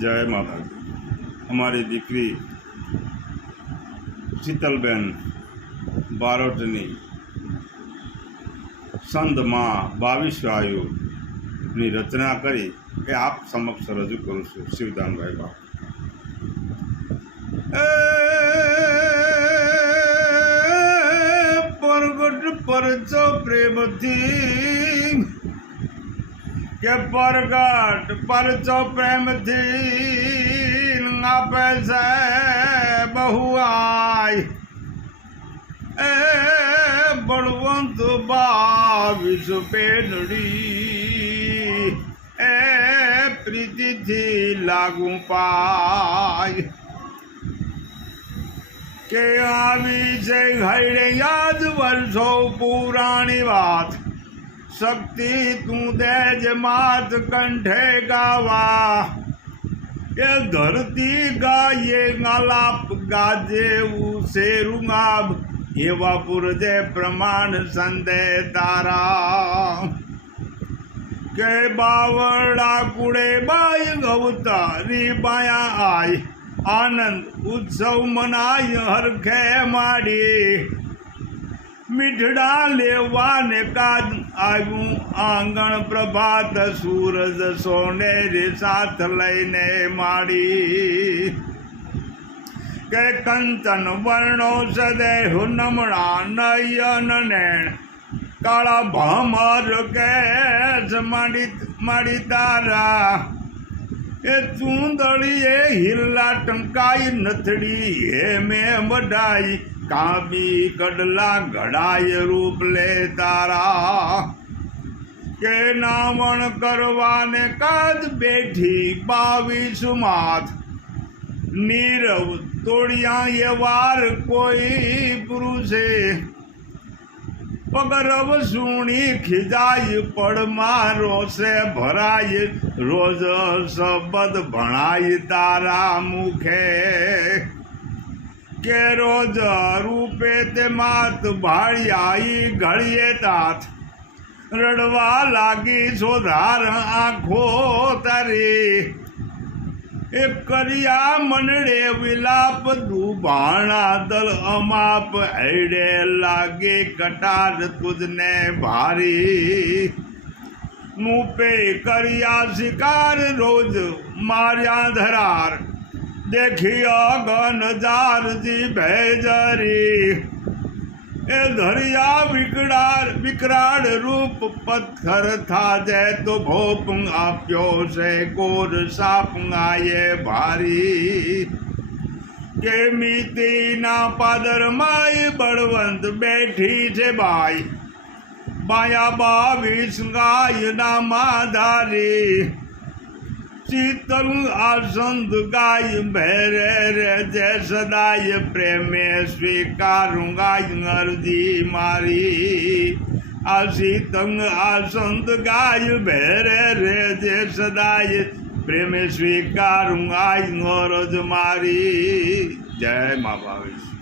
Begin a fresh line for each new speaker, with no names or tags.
જય માતાજી. અમારી દીકરી શીતલબેન બારોટની સંદમાં બાવીસ આયુની રચના કરી એ આપ સમક્ષ રજૂ કરું છું, શિવદાનભાઈ બાપુ. પરગટ પરચો પ્રેમથી કે પરગટ પરચો પ્રેમથી આપે છે બહુ આય એ બળવંત બાવીસ પેનડી એ પ્રીતિથી લાગુ પાય. કે આવી છે ઘડે યાદ વર્ષો પુરાણી વાત. શક્તિ તું દેજ માત કંઠે ગાવા. એ ધરતી ગાયે ગાલાપ ગાજે ઉસે રૂંગાબ. એવા પુરજે પ્રમાણ સંદે તારા. કે બાવડા કુડે બાય ગવતારી બાયા આય. આનંદ ઉત્સવ મનાય હરખે માડી. મીઠડા લેવાને કાજ આવ્યું. આંગણ પ્રભાત સૂરજ સોનેરી સાથ લઈને માડી. કે કંચન વર્ણો સદેહ નમણા નયન નેણ. કાળા ભામર કેસ માડી માડી તારા. એ ચૂંદડીએ હિલ્લા ટંકાઈ નથડી હે મેં બઢાઈ કાબી કડલા ઘડાય રૂપ લે તારા. કે નાવણ કરવાને કાદ બેઠી બાવીસ માથ. નીરવ તોડિયા એ વાર કોઈ પુરુષે. પગરવ સુણી ખીજાય પડમાં રોષે ભરાય. રોજ શબ્દ ભણાય તારા મુખે. કે રોજ રૂપે તે માત ભાળિયાઈ ઘડીએ તાથ રડવા લાગી સોધાર આંખો તારી. એ કર્યા મનડે વિલાપ, દુભાણા દલ અમાપ હૈડે લાગે કટાર તુજને ભારી. મૂપે કર્યા શિકાર રોજ માર્યા ધરાર. દેખી અગન જારજી ભેજરી. એ ધરિયા વિકરાળ વિકરાળ રૂપ પથ્થર થાજે તો ભોપ આપ્યો છે કોર સાપ આયે ભારી. કે પાદર માય બળવંત બેઠી છે બાઈ. બાયા બાવીસ ગાય ના માધારી. શીતલ આસંદ ગાય ભેરે રે જે સદાય પ્રેમે સ્વીકારું ગાય અરજી મારી. આ શીતલ આસંદ ગાય ભેરે રે જે સદાય પ્રેમે સ્વીકારું ગાય અરજ મારી. જય મા ભાવેશ